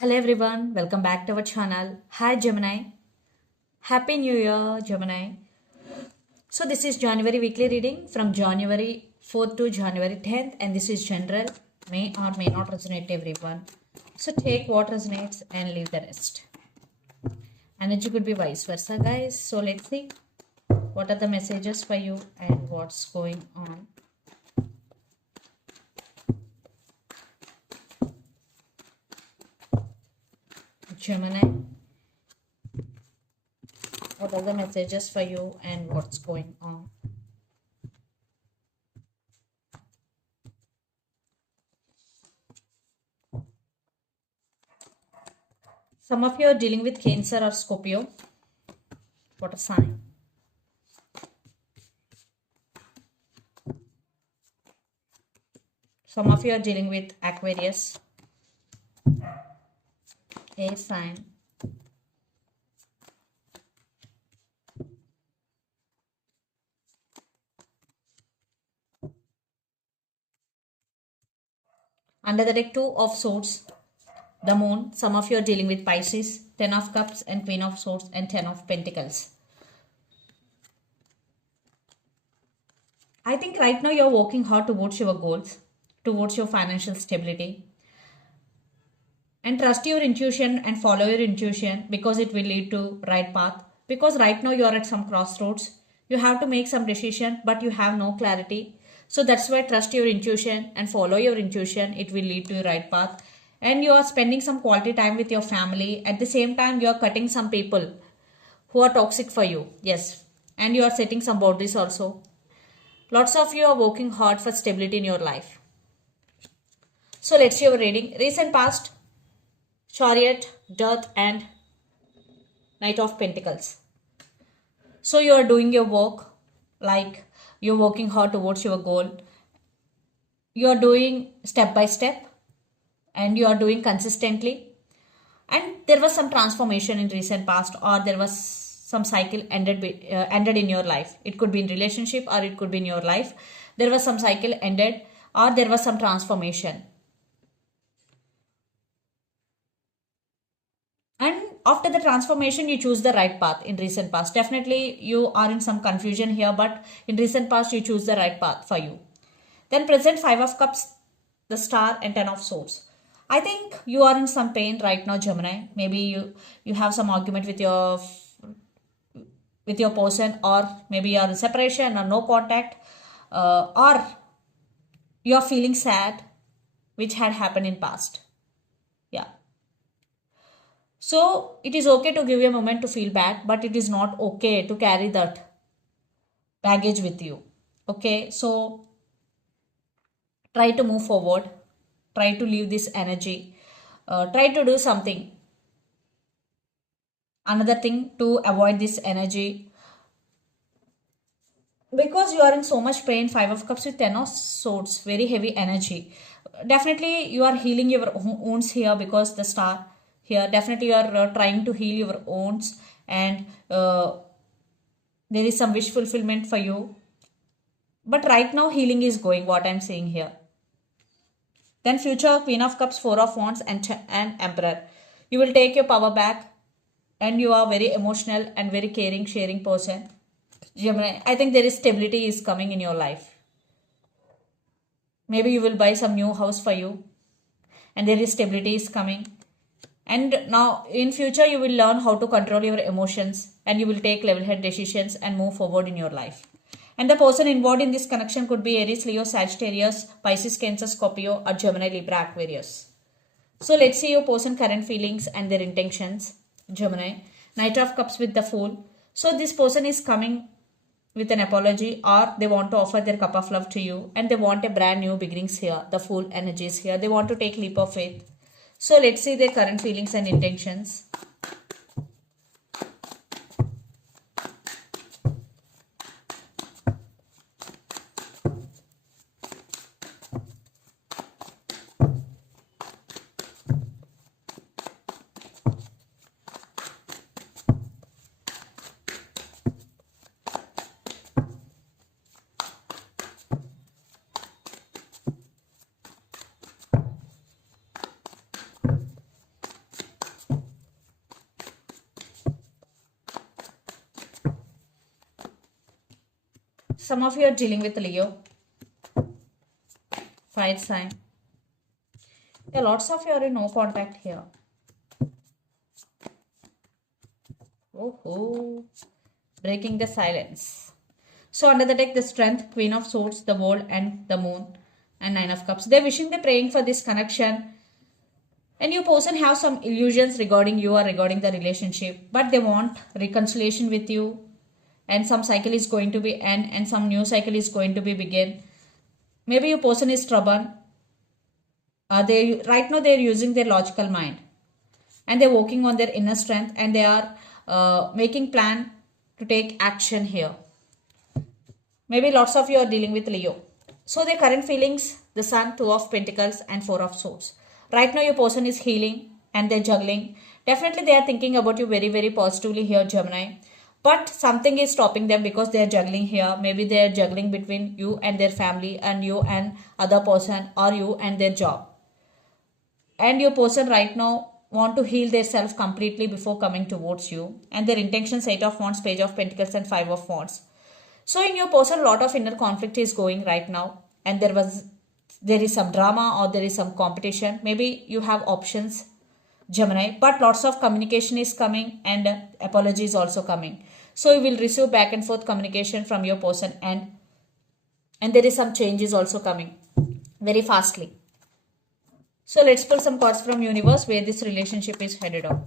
Hello everyone, welcome back to our channel. Hi Gemini. Happy New Year Gemini. So this is January weekly reading from January 4th to January 10th and this is general, may or may not resonate everyone. So take what resonates and leave the rest. Energy could be vice versa guys. So let's see what are the messages for you and what's going on. Gemini, what are the messages for you and what's going on? Some of you are dealing with Cancer or Scorpio. What a sign. Some of you are dealing with Aquarius, air sign. Under the deck, Two of Swords, the Moon. Some of you are dealing with Pisces, Ten of Cups and Queen of Swords and Ten of Pentacles. I think right now you're working hard towards your goals, towards your financial stability. And trust your intuition and follow your intuition because it will lead to right path. Because right now you are at some crossroads. You have to make some decision but you have no clarity. So that's why trust your intuition and follow your intuition. It will lead to the right path. And you are spending some quality time with your family. At the same time you are cutting some people who are toxic for you. Yes. And you are setting some boundaries also. Lots of you are working hard for stability in your life. So let's see your reading. Recent past, Chariot, Death and Knight of Pentacles. So you are doing your work, like you're working hard towards your goal. You are doing step by step and you are doing consistently. And there was some transformation in recent past or there was some cycle ended in your life. It could be in relationship or it could be in your life. There was some cycle ended or there was some transformation. And after the transformation you choose the right path in recent past. Definitely you are in some confusion here, but in recent past you choose the right path for you. Then present, Five of Cups, the Star and Ten of Swords. I think you are in some pain right now, Gemini. Maybe you have some argument with your person, or maybe you are in separation or no contact, or you are feeling sad which had happened in past. Yeah. So it is okay to give you a moment to feel bad, but it is not okay to carry that baggage with you. Okay, so try to move forward, try to leave this energy, try to do something. Another thing to avoid this energy, because you are in so much pain. Five of Cups with Ten of Swords, very heavy energy. Definitely you are healing your wounds here because the Star here. Definitely you are trying to heal your wounds and there is some wish fulfillment for you. But right now healing is going, what I'm saying here. Then future, Queen of Cups, Four of Wands and Emperor. You will take your power back and you are very emotional and very caring, sharing person. Gemini, I think there is stability is coming in your life. Maybe you will buy some new house for you and there is stability is coming. And now in future you will learn how to control your emotions and you will take level-head decisions and move forward in your life. And the person involved in this connection could be Aries, Leo, Sagittarius, Pisces, Cancer, Scorpio or Gemini, Libra, Aquarius. So let's see your person current feelings and their intentions. Gemini, Knight of Cups with the Fool. So this person is coming with an apology or they want to offer their cup of love to you and they want a brand new beginnings here. The Fool energy is here. They want to take leap of faith. So let's see their current feelings and intentions. some of you are dealing with Leo. Fire sign. Yeah, lots of you are in no contact here. Oh, breaking the silence. So under the deck, the Strength, Queen of Swords, the World, and the Moon, and Nine of Cups. They're wishing, they're praying for this connection. And your person have some illusions regarding you or regarding the relationship, but they want reconciliation with you. And some cycle is going to be end, and some new cycle is going to be begin. Maybe your person is stubborn. They right now they're using their logical mind, and they're working on their inner strength, and they are making plan to take action here. Maybe lots of you are dealing with Leo. So their current feelings, the Sun, Two of Pentacles, and Four of Swords. Right now your person is healing and they're juggling. Definitely they are thinking about you very, very positively here, Gemini. But something is stopping them because they are juggling here. Maybe they are juggling between you and their family, and you and other person, or you and their job. And your person right now want to heal their self completely before coming towards you. And their intentions, Eight of Wands, Page of Pentacles, and Five of Wands. So in your person, a lot of inner conflict is going right now, and there is some drama or there is some competition. Maybe you have options, Gemini, but lots of communication is coming, and apology is also coming. So you will receive back and forth communication from your person, and there is some changes also coming very fastly. So let's pull some cards from universe where this relationship is headed on.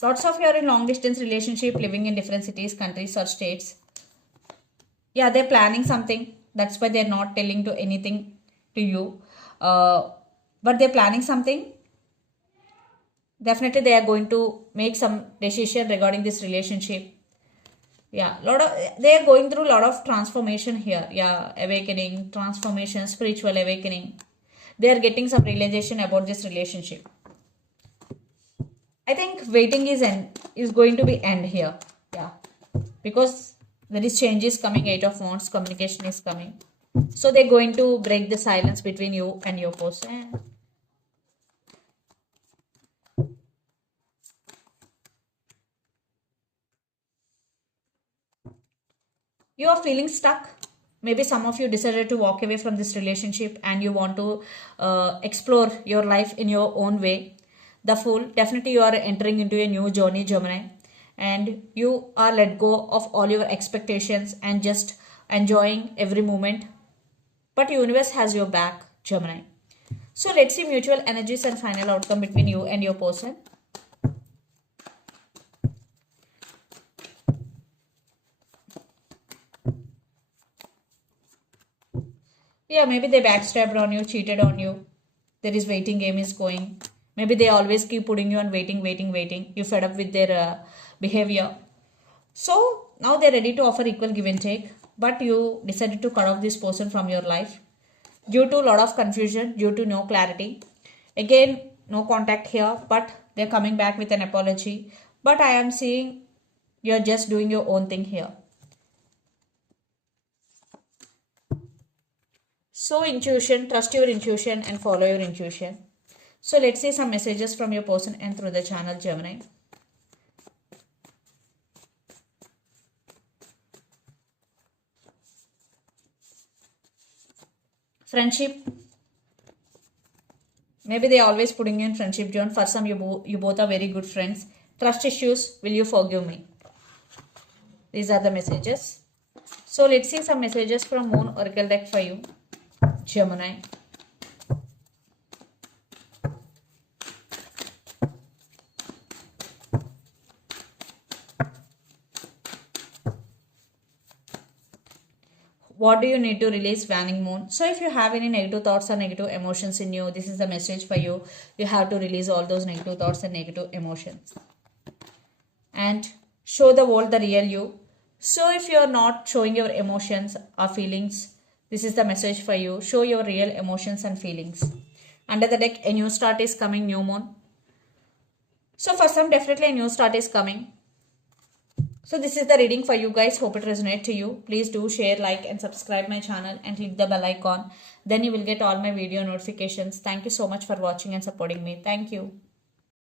Lots of you are in long distance relationship, living in different cities, countries, or states. Yeah, they're planning something. That's why they're not telling to anything to you. But they're planning something. Definitely they are going to make some decision regarding this relationship. Yeah, they are going through a lot of transformation here. Yeah, awakening, transformation, spiritual awakening. They are getting some realization about this relationship. I think waiting is going to be end here. Yeah, because there is changes coming. Eight of Wands, communication is coming. So they're going to break the silence between you and your person. You are feeling stuck. Maybe some of you decided to walk away from this relationship, and you want to explore your life in your own way. The Fool, definitely you are entering into a new journey, Gemini, and you are let go of all your expectations and just enjoying every moment. But universe has your back, Gemini. So let's see mutual energies and final outcome between you and your person. Yeah, maybe they backstabbed on you, cheated on you. There is waiting game is going. Maybe they always keep putting you on waiting, waiting, waiting. You fed up with their behavior. So now they're ready to offer equal give and take. But you decided to cut off this person from your life due to a lot of confusion, due to no clarity. Again, no contact here, but they're coming back with an apology. But I am seeing you're just doing your own thing here. So intuition, trust your intuition and follow your intuition. So let's see some messages from your person and through the channel, Gemini. Friendship. Maybe they always putting you in friendship zone. For some, you both are very good friends. Trust issues. Will you forgive me? These are the messages. So let's see some messages from Moon Oracle deck for you, Gemini. What do you need to release? Waning Moon. So if you have any negative thoughts or negative emotions in you, this is the message for you. You have to release all those negative thoughts and negative emotions and show the world the real you. So if you are not showing your emotions or feelings, this is the message for you. Show your real emotions and feelings. Under the deck, a new start is coming, new moon. So for some, definitely a new start is coming. So this is the reading for you guys. Hope it resonates to you. Please do share, like and subscribe my channel and click the bell icon. Then you will get all my video notifications. Thank you so much for watching and supporting me. Thank you.